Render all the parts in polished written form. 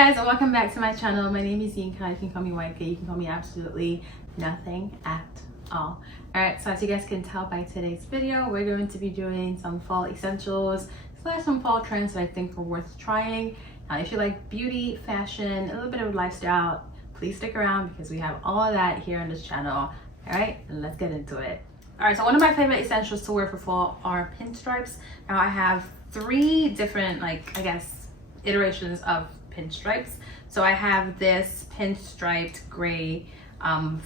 guys, and welcome back to my channel. My name is Hiiii. You can call me YK, you can call me absolutely nothing at all. Alright, so as you guys can tell by today's video, we're going to be doing some fall essentials / some fall trends that I think are worth trying. If you like beauty, fashion, a little bit of lifestyle, please stick around because we have all of that here on this channel. Alright, let's get into it. Alright, so one of my favorite essentials to wear for fall are pinstripes. Now I have 3 different, iterations of pinstripes. So I have this pinstriped gray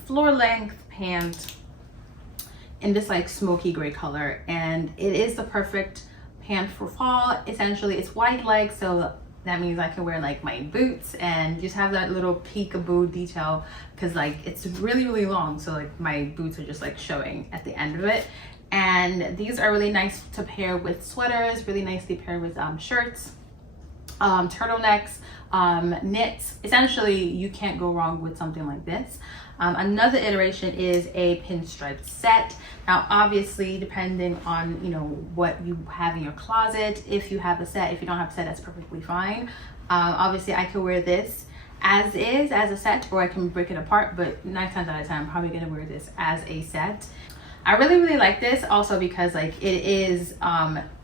floor length pant in this smoky gray color, and it is the perfect pant for fall. Essentially it's wide leg, so that means I can wear my boots and just have that little peekaboo detail because it's really long, so my boots are just just at the end of it. And these are really nice to pair with sweaters, really nicely paired with shirts, turtlenecks, knits. Essentially you can't go wrong with something like this. Another iteration is a pinstripe set. Now obviously depending on what you have in your closet, if you have a set, if you don't have a set, that's perfectly fine. Obviously I could wear this as is, as a set, or I can break it apart, but 9 times out of 10 I'm probably gonna wear this as a set. I really like this also because it is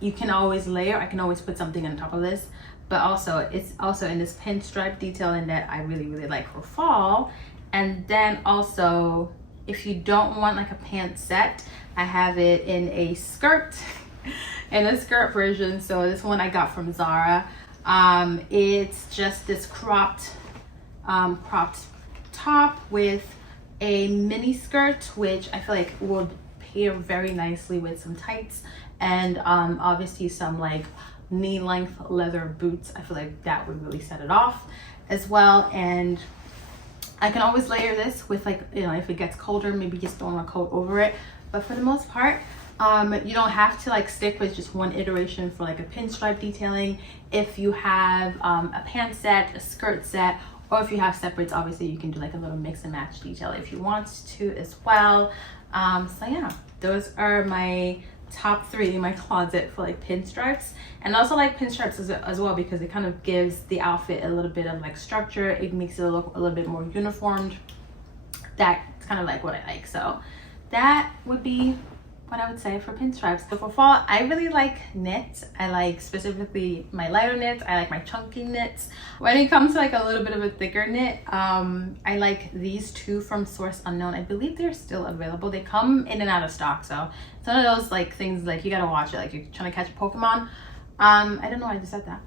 you can always layer. I can always put something on top of this, but also it's also in this pinstripe detailing that I really like for fall. And then also if you don't want a pant set, I have it in a skirt in a skirt version. So this one I got from Zara. It's just this cropped top with a mini skirt, which I feel will pair very nicely with some tights and obviously some knee-length leather boots. I feel that would really set it off as well. And I can always layer this with if it gets colder, maybe just throw a coat over it. But for the most part, you don't have to stick with just one iteration for a pinstripe detailing. If you have a pant set, a skirt set, or if you have separates, obviously you can do a little mix and match detail if you want to as well. So yeah, those are my top 3 in my closet for pinstripes. And also pinstripes as well because it kind of gives the outfit a little bit of structure. It makes it look a little bit more uniformed. That's kind of what I like. So that would be what I would say for pinstripes. So for fall, I really like knits. I like specifically my lighter knits. I like my chunky knits. When it comes to a little bit of a thicker knit, I like these 2 from Source Unknown. I believe they're still available. They come in and out of stock, so it's one of those things you gotta watch it, you're trying to catch a Pokemon. I don't know why I just said that,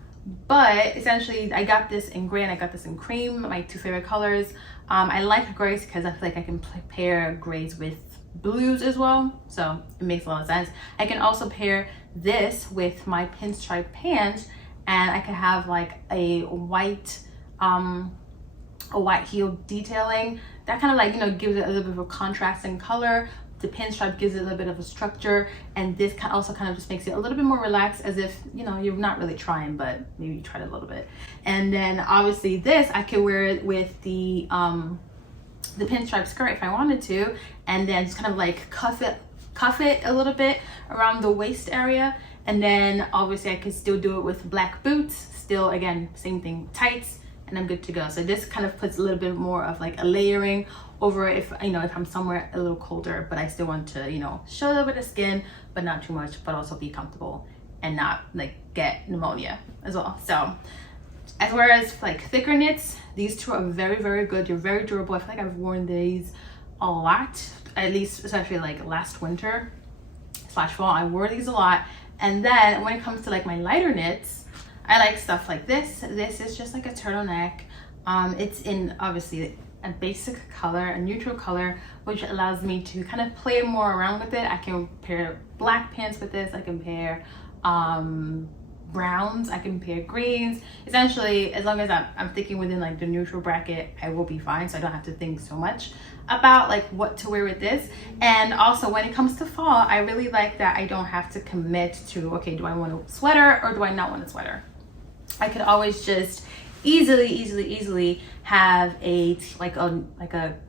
but essentially I got this in gray and I got this in cream, my 2 favorite colors. I like grays because I feel I can pair grays with blues as well, so it makes a lot of sense. I can also pair this with my pinstripe pants, and I could have a white heel detailing that kind of gives it a little bit of a contrast in color. The pinstripe gives it a little bit of a structure, and this also kind of just makes it a little bit more relaxed, as if you're not really trying, but maybe you tried a little bit. And then obviously this I could wear it with the pinstripe skirt if I wanted to, and then just kind of cuff it a little bit around the waist area. And then obviously I could still do it with black boots, still again same thing, tights, and I'm good to go. So this kind of puts a little bit more of a layering over if if I'm somewhere a little colder, but I still want to show a little bit of skin but not too much, but also be comfortable and not get pneumonia as well. So as far as thicker knits, these 2 are very good. They're very durable. I feel I've worn these a lot, at least especially last winter / fall. I wore these a lot. And then when it comes to my lighter knits, I like stuff like this. This is just a turtleneck. It's in obviously a basic color, a neutral color, which allows me to kind of play more around with it. I can pair black pants with this. I can pair browns, I can pair greens. Essentially, as long as I'm thinking within the neutral bracket, I will be fine, so I don't have to think so much about what to wear with this. And also when it comes to fall, I really like that I don't have to commit to, okay, do I want a sweater or do I not want a sweater? I could always just easily have a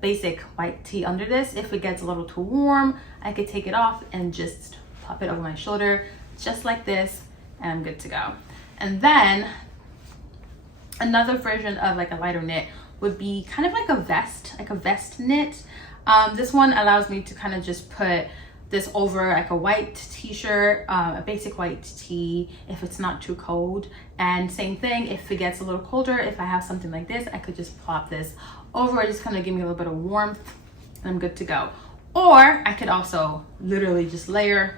basic white tee under this. If it gets a little too warm, I could take it off and just pop it over my shoulder just like this, and I'm good to go. And then Another version of like a lighter knit would be kind of like a vest knit. This one allows me to kind of just put this over like a white t-shirt, a basic white tee if it's not too cold. And same thing, if it gets a little colder, if I have something like this, I could just plop this over. It just kind of give me a little bit of warmth and I'm good to go. Or I could also literally just layer.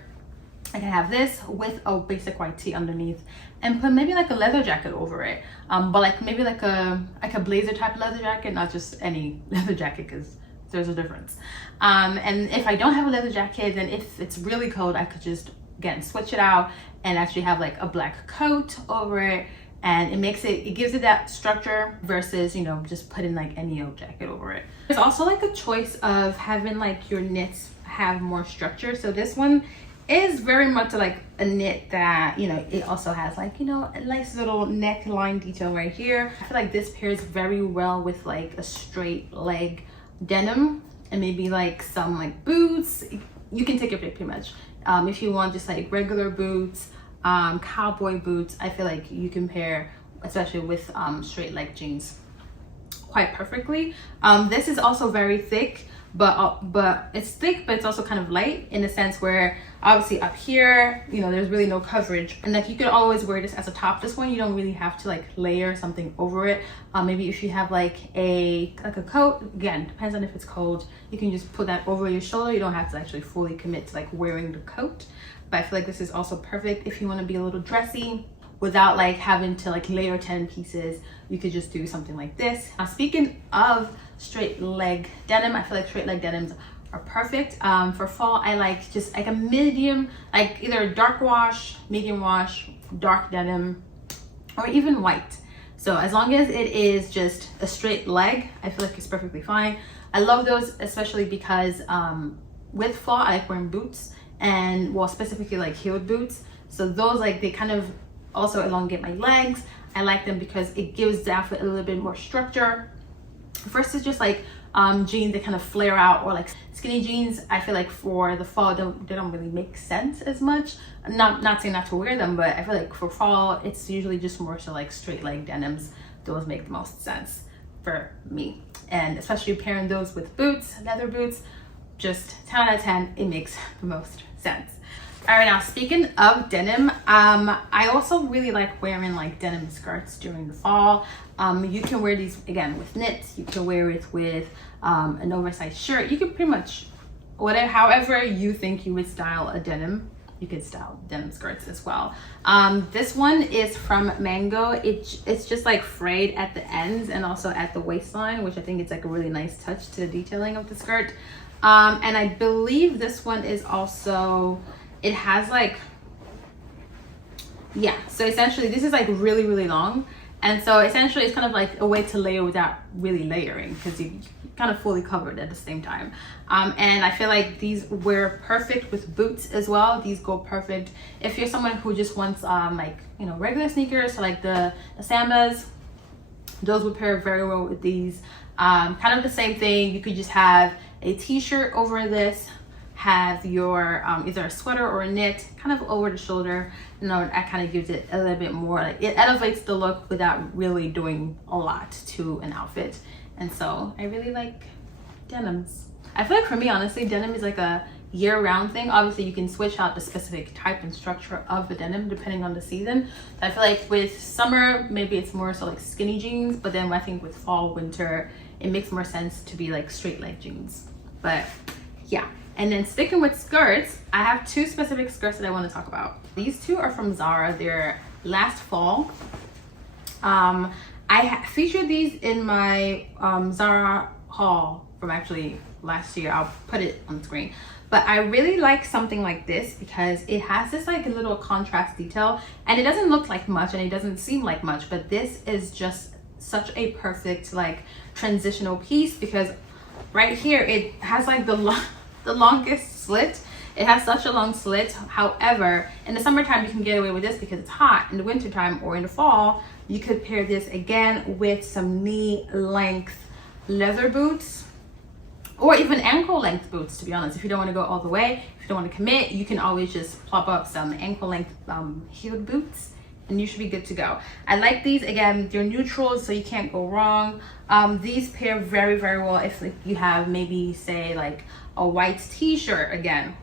I can have this with a basic white tee underneath and put maybe like a leather jacket over it, but like maybe like a blazer type leather jacket, not just any leather jacket, because there's a difference. And if I don't have a leather jacket, then if it's really cold, I could just again switch it out and actually have like a black coat over it, and it gives it that structure versus, you know, just putting like any old jacket over it. There's also like a choice of having like your knits have more structure. So this one is very much like a knit that, you know, it also has like, you know, a nice little neckline detail right here. I feel like this pairs very well with like a straight leg denim and maybe like some like boots. You can take your pick pretty much. If you want just like regular boots, cowboy boots, I feel like you can pair, especially with straight leg jeans, quite perfectly. This is also very thick, but it's thick, but it's also kind of light in a sense where obviously up here, you know, there's really no coverage, and like you could always wear this as a top. This one you don't really have to like layer something over it. Maybe if you have like a coat, again, depends on if it's cold, you can just put that over your shoulder. You don't have to actually fully commit to like wearing the coat. But I feel like this is also perfect if you want to be a little dressy without like having to like layer 10 pieces. You could just do something like this. Speaking of straight leg denim, I feel like straight leg denims are perfect. For fall, I like just like a medium, like either a dark wash, medium wash, dark denim, or even white. So as long as it is just a straight leg, I feel like it's perfectly fine. I love those, especially because with fall, I like wearing boots, and well, specifically like heeled boots. So those, like, they kind of also elongate my legs. I like them because it gives the outfit a little bit more structure versus just like jeans that kind of flare out, or like skinny jeans. I feel like for the fall they don't really make sense as much. Not saying not to wear them, but I feel like for fall it's usually just more so like straight leg denims. Those make the most sense for me, and especially pairing those with boots, leather boots, just 10 out of 10. It makes the most sense. All right, now speaking of denim, I also really like wearing like denim skirts during the fall. You can wear these again with knits. You can wear it with an oversized shirt. You can pretty much whatever, however you think you would style a denim, you can style denim skirts as well. This one is from Mango. It's just like frayed at the ends and also at the waistline, which I think it's like a really nice touch to the detailing of the skirt. And I believe this one is also, it has like, yeah, so essentially this is like really long, and so essentially it's kind of like a way to layer without really layering, because you kind of fully covered at the same time. And I feel like these wear perfect with boots as well. These go perfect if you're someone who just wants like, you know, regular sneakers, so like the Sambas. Those would pair very well with these. Kind of the same thing. You could just have a t-shirt over this, have your either a sweater or a knit kind of over the shoulder. You know, that kind of gives it a little bit more, like, it elevates the look without really doing a lot to an outfit. And so I really like denims. I feel like for me, honestly, denim is like a year-round thing. Obviously you can switch out the specific type and structure of the denim depending on the season. I feel like with summer, maybe it's more so like skinny jeans, but then I think with fall, winter, it makes more sense to be like straight leg jeans. But yeah. And then sticking with skirts, I have two specific skirts that I want to talk about. These two are from Zara. They're last fall. I featured these in my Zara haul from actually last year. I'll put it on the screen. But I really like something like this because it has this like a little contrast detail, and it doesn't look like much and it doesn't seem like much, but this is just such a perfect like transitional piece, because right here it has like the longest slit. It has such a long slit. However, in the summertime you can get away with this because it's hot. In the wintertime or in the fall, you could pair this again with some knee length leather boots, or even ankle length boots, to be honest. If you don't want to go all the way, if you don't want to commit, you can always just plop up some ankle length heeled boots and you should be good to go. I like these. Again, they're neutrals, so you can't go wrong. These pair very, very well if like, you have maybe say like a white t-shirt. Again,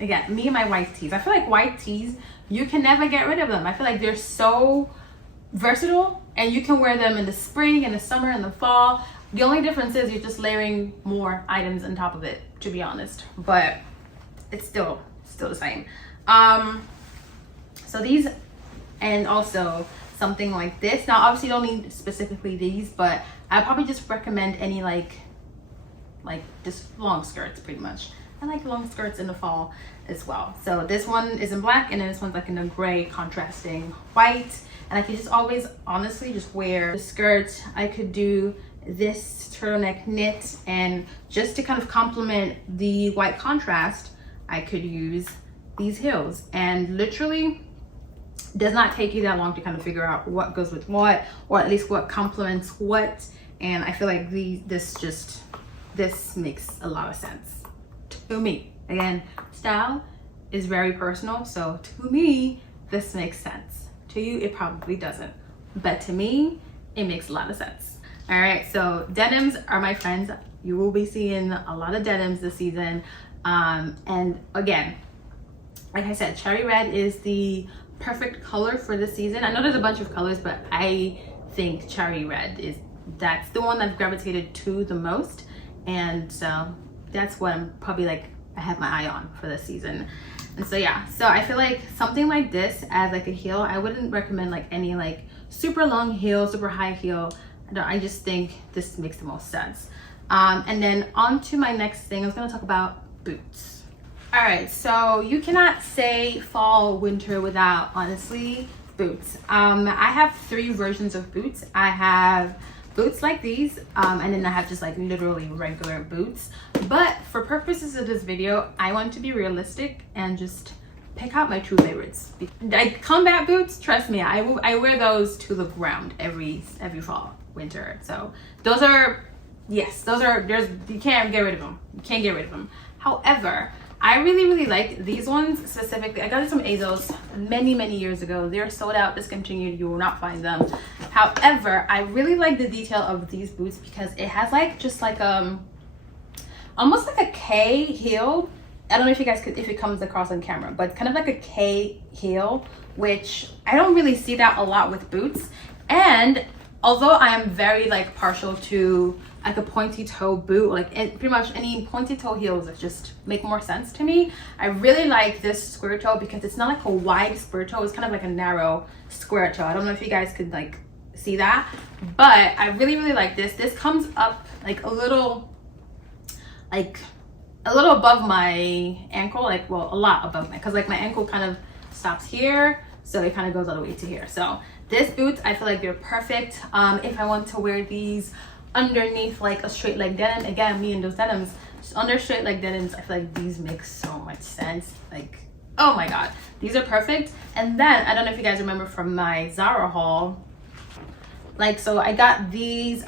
me and my white tees. I feel like white tees, you can never get rid of them. I feel like they're so versatile, and you can wear them in the spring, in the summer, in the fall. The only difference is you're just layering more items on top of it, to be honest, but it's still the same. So these, and also something like this. Now obviously you don't need specifically these, but I probably just recommend any like just long skirts pretty much. I like long skirts in the fall as well. So this one is in black, and then this one's like in a gray contrasting white. And I could just always honestly just wear the skirt. I could do this turtleneck knit, and just to kind of complement the white contrast, I could use these heels. And literally does not take you that long to kind of figure out what goes with what, or at least what complements what. And I feel like this makes a lot of sense to me. Again, style is very personal, so to me this makes sense. To you it probably doesn't, but to me it makes a lot of sense. All right, so denims are my friends. You will be seeing a lot of denims this season. And again, like I said, cherry red is the perfect color for this season. I know there's a bunch of colors, but I think cherry red that's the one I've gravitated to the most. And so that's what I'm probably like, I have my eye on for this season. And so yeah, so I feel like something like this as like a heel, I wouldn't recommend like any like super long heel, super high heel. I just think this makes the most sense. And then on to my next thing, I was gonna talk about boots. All right, so you cannot say fall, winter without, honestly, boots. I have 3 versions of boots. I have boots like these, and then I have just like literally regular boots. But for purposes of this video, I want to be realistic and just pick out my 2 favorites. Like combat boots, trust me, I wear those to the ground every fall, winter. So those are, yes, those are, you can't get rid of them. You can't get rid of them. However, I really like these ones specifically. I got these from ASOS many years ago. They're sold out, discontinued. You will not find them. However, I really like the detail of these boots because it has like just like almost like a K heel. I don't know if you guys if it comes across on camera, but kind of like a K heel, which I don't really see that a lot with boots. And although I am very like partial to like a pointy toe boot, like pretty much any pointy toe heels that just make more sense to me, I really like this square toe because it's not like a wide square toe, it's kind of like a narrow square toe. I don't know if you guys could like see that, but I really like this. This comes up like a little above my ankle, like, well, a lot above my, because like my ankle kind of stops here, so it kind of goes all the way to here. So this boots, I feel like they're perfect if I want to wear these underneath like a straight leg denim. Again, me and those denims, just under straight leg denims, I feel like these make so much sense. Like, oh my god, these are perfect. And then I don't know if you guys remember from my Zara haul, like, so I got these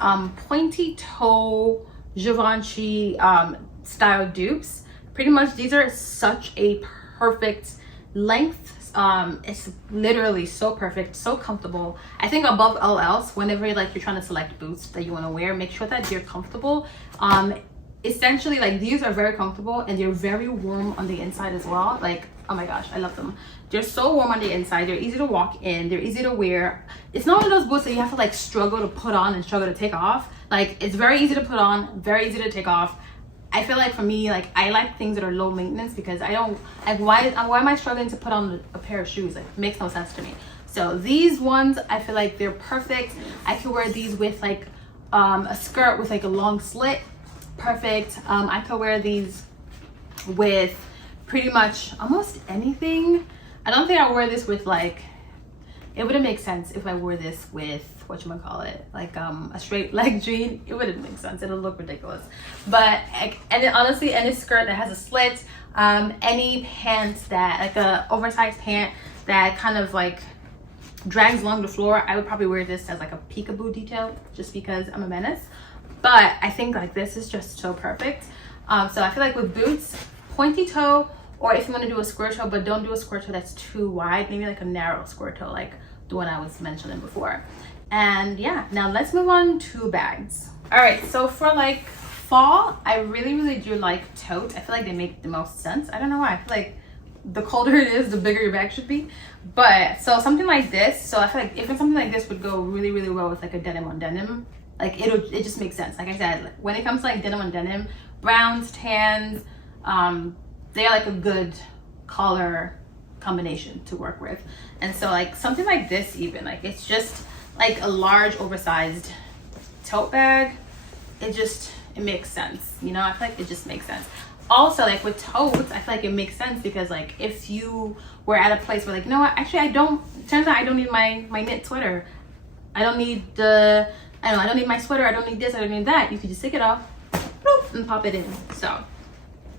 pointy toe Givenchy style dupes. Pretty much these are such a perfect length. It's literally so perfect, so comfortable. I think above all else, whenever like you're trying to select boots that you want to wear, make sure that they're comfortable. Essentially, like, these are very comfortable and they're very warm on the inside as well. Like, oh my gosh, I love them. They're so warm on the inside. They're easy to walk in, they're easy to wear. It's not one of those boots that you have to like struggle to put on and struggle to take off. Like, it's very easy to put on, very easy to take off. I feel like for me, like, I like things that are low maintenance because I don't, like, why am I struggling to put on a pair of shoes? Like, it makes no sense to me. So these ones, I feel like they're perfect. I could wear these with like a skirt with like a long slit. Perfect. I could wear these with pretty much almost anything. I don't think I wear this with like, it wouldn't make sense if I wore this with, whatchamacallit, like a straight leg jean. It wouldn't make sense. It'll look ridiculous. But and then honestly, any skirt that has a slit, any pants that, like a oversized pant that kind of like drags along the floor, I would probably wear this as like a peekaboo detail just because I'm a menace. But I think like this is just so perfect. So I feel like with boots, pointy toe or if you want to do a square toe, but don't do a square toe that's too wide, maybe like a narrow square toe, like the one I was mentioning before. And yeah, now let's move on to bags. All right, so for like fall, I really do like totes. I feel like they make the most sense. I don't know why. I feel like the colder it is, the bigger your bag should be. But so something like this, so I feel like if something like this would go really well with like a denim on denim, like it just makes sense. Like I said, like when it comes to like denim on denim, browns, tans, they're like a good color combination to work with. And so like something like this, even like it's just like a large oversized tote bag, it makes sense, you know. I feel like it just makes sense. Also, like with totes, I feel like it makes sense because like if you were at a place where like, you know what, actually turns out I don't need my knit sweater, I don't need I don't need my sweater, I don't need this, I don't need that, you could just take it off, bloop, and pop it in. So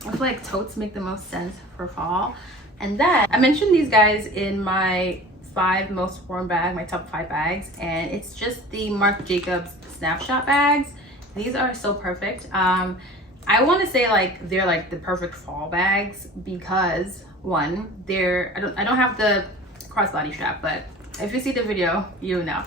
I feel like totes make the most sense for fall. And then I mentioned these guys in my 5 most worn bag, my top 5 bags, and it's just the Marc Jacobs snapshot bags. These are so perfect. I want to say like they're like the perfect fall bags because one, I don't have the crossbody strap, but if you see the video, you know.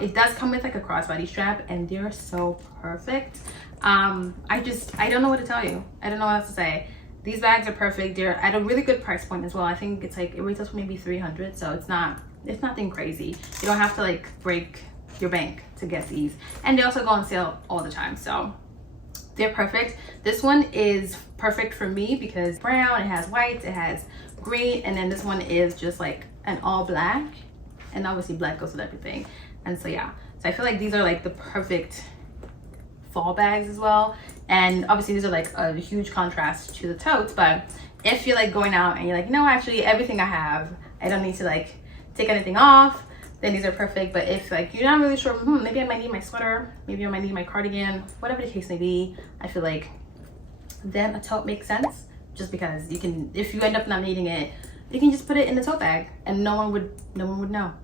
It does come with like a crossbody strap, and they're so perfect. I don't know what to tell you. I don't know what else to say. These bags are perfect. They're at a really good price point as well. I think it's like it retails for maybe $300, so it's nothing crazy. You don't have to like break your bank to get these, and they also go on sale all the time, so they're perfect. This one is perfect for me because brown, it has white, it has green, and then this one is just like an all black, and obviously black goes with everything. And so yeah, so I feel like these are like the perfect fall bags as well. And obviously these are like a huge contrast to the totes, but if you're like going out and you're like, no, actually everything I have, I don't need to like take anything off, then these are perfect. But if like you're not really sure, maybe I might need my sweater, maybe I might need my cardigan, whatever the case may be, I feel like then a tote makes sense, just because you can, if you end up not needing it, you can just put it in the tote bag and no one would know.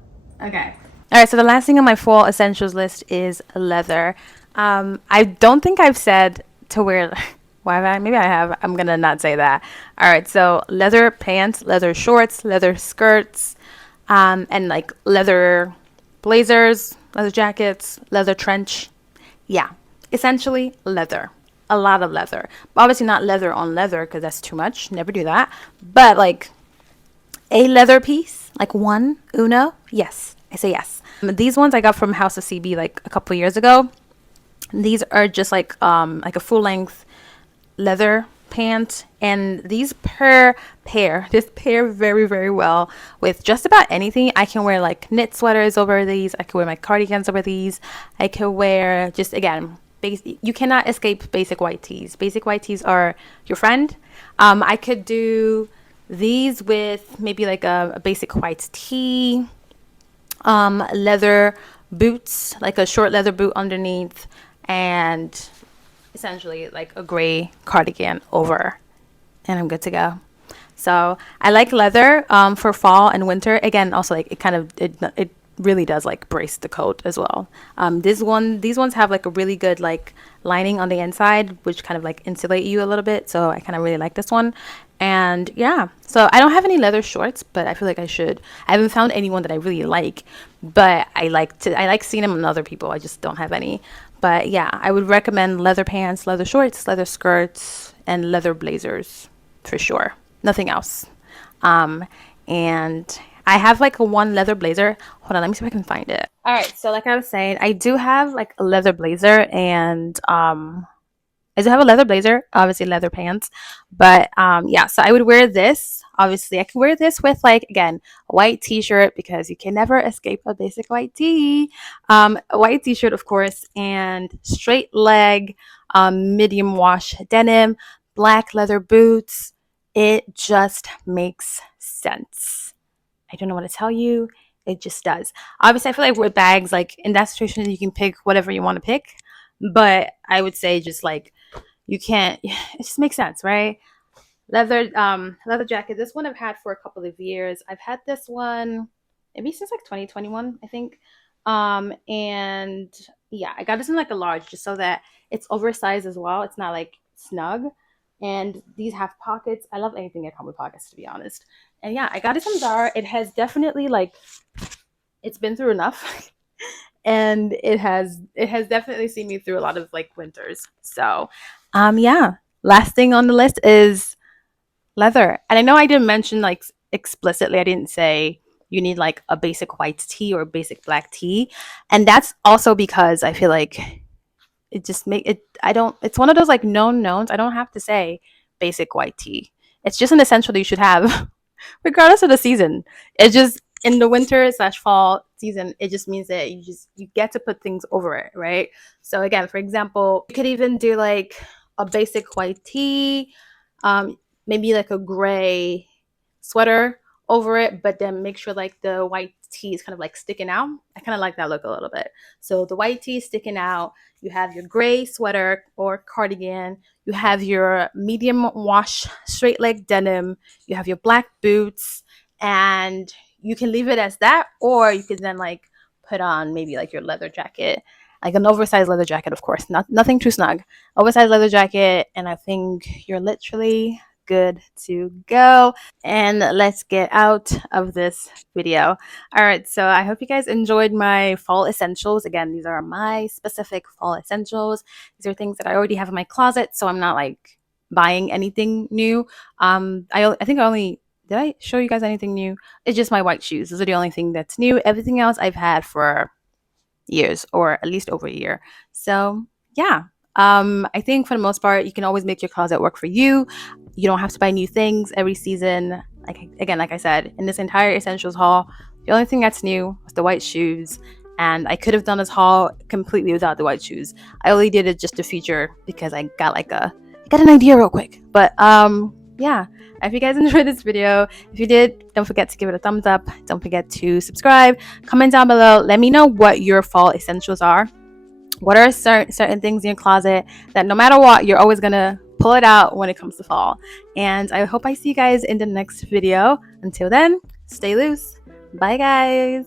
Okay. All right, so the last thing on my fall essentials list is leather. I don't think I've said to wear, why have I? Maybe I have. I'm gonna not say that. All right, so leather pants, leather shorts, leather skirts, and like leather blazers, leather jackets, leather trench. Yeah, essentially leather. A lot of leather. Obviously not leather on leather because that's too much. Never do that. But like a leather piece, like uno, yes, I say yes. These ones I got from House of CB like a couple years ago. These are just like a full length leather pant, and these pair very well with just about anything. I can wear like knit sweaters over these, I can wear my cardigans over these, I can wear just, again, you cannot escape basic white tees. Basic white tees are your friend. I could do these with maybe like a basic white tee, leather boots, like a short leather boot underneath, and essentially like a gray cardigan over, and I'm good to go. So I like leather for fall and winter. Again, also like it really does like brace the coat as well. These ones have like a really good like lining on the inside, which kind of like insulate you a little bit. So I kind of really like this one. And yeah, so I don't have any leather shorts, but I feel like I should. I haven't found anyone that I really like, but I like seeing them on other people. I just don't have any. But yeah, I would recommend leather pants, leather shorts, leather skirts, and leather blazers for sure. Nothing else. And I have like a one leather blazer. Hold on, let me see if I can find it. All right, so like I was saying, I do have like a leather blazer, and I do have a leather blazer, obviously leather pants, but yeah, so I would wear this. Obviously, I could wear this with like, again, a white t-shirt, because you can never escape a basic white tee. A white t-shirt, of course, and straight leg, medium wash denim, black leather boots. It just makes sense. I don't know what to tell you. It just does. Obviously, I feel like with bags, like in that situation, you can pick whatever you want to pick. But I would say just like, you can't, it just makes sense, right? Leather jacket. This one I've had for a couple of years. I've had this one maybe since like 2021, I think. And yeah, I got this in like a large, just so that it's oversized as well. It's not like snug. and these have pockets. I love anything that comes with pockets, to be honest. And yeah, I got it from Zara. It has definitely like, it's been through enough. And it has definitely seen me through a lot of like winters. So yeah, last thing on the list is leather. And I know I didn't mention like explicitly, I didn't say you need like a basic white tee or a basic black tee. And that's also because I feel like it just make it, I don't, it's one of those like known knowns. I don't have to say basic white tee. It's just an essential that you should have regardless of the season. It just, in the winter slash fall season, it just means that you get to put things over it, right? So again, for example, you could even do like a basic white tee, maybe like a gray sweater over it, but then make sure like the white tee is kind of like sticking out. I kind of like that look a little bit. So the white tee is sticking out. You have your gray sweater or cardigan. You have your medium wash straight leg denim. You have your black boots, and you can leave it as that, or you can then like put on maybe like your leather jacket, like an oversized leather jacket, of course, nothing too snug, oversized leather jacket, and I think you're literally good to go. And let's get out of this video. All right, so I hope you guys enjoyed my fall essentials. Again, these are my specific fall essentials. These are things that I already have in my closet, so I'm not like buying anything new. I think I only, did I show you guys anything new? It's just my white shoes. Those are the only thing that's new. Everything else I've had for years, or at least over a year. So yeah, I think for the most part, you can always make your closet work for you. You don't have to buy new things every season. Like again, like I said, in this entire essentials haul, the only thing that's new was the white shoes. And I could have done this haul completely without the white shoes. I only did it just to feature because I got an idea real quick. But yeah, if you guys enjoyed this video, if you did, don't forget to give it a thumbs up. Don't forget to subscribe. Comment down below. Let me know what your fall essentials are. What are certain things in your closet that no matter what, you're always gonna pull it out when it comes to fall. And I hope I see you guys in the next video. Until then, stay loose. Bye guys.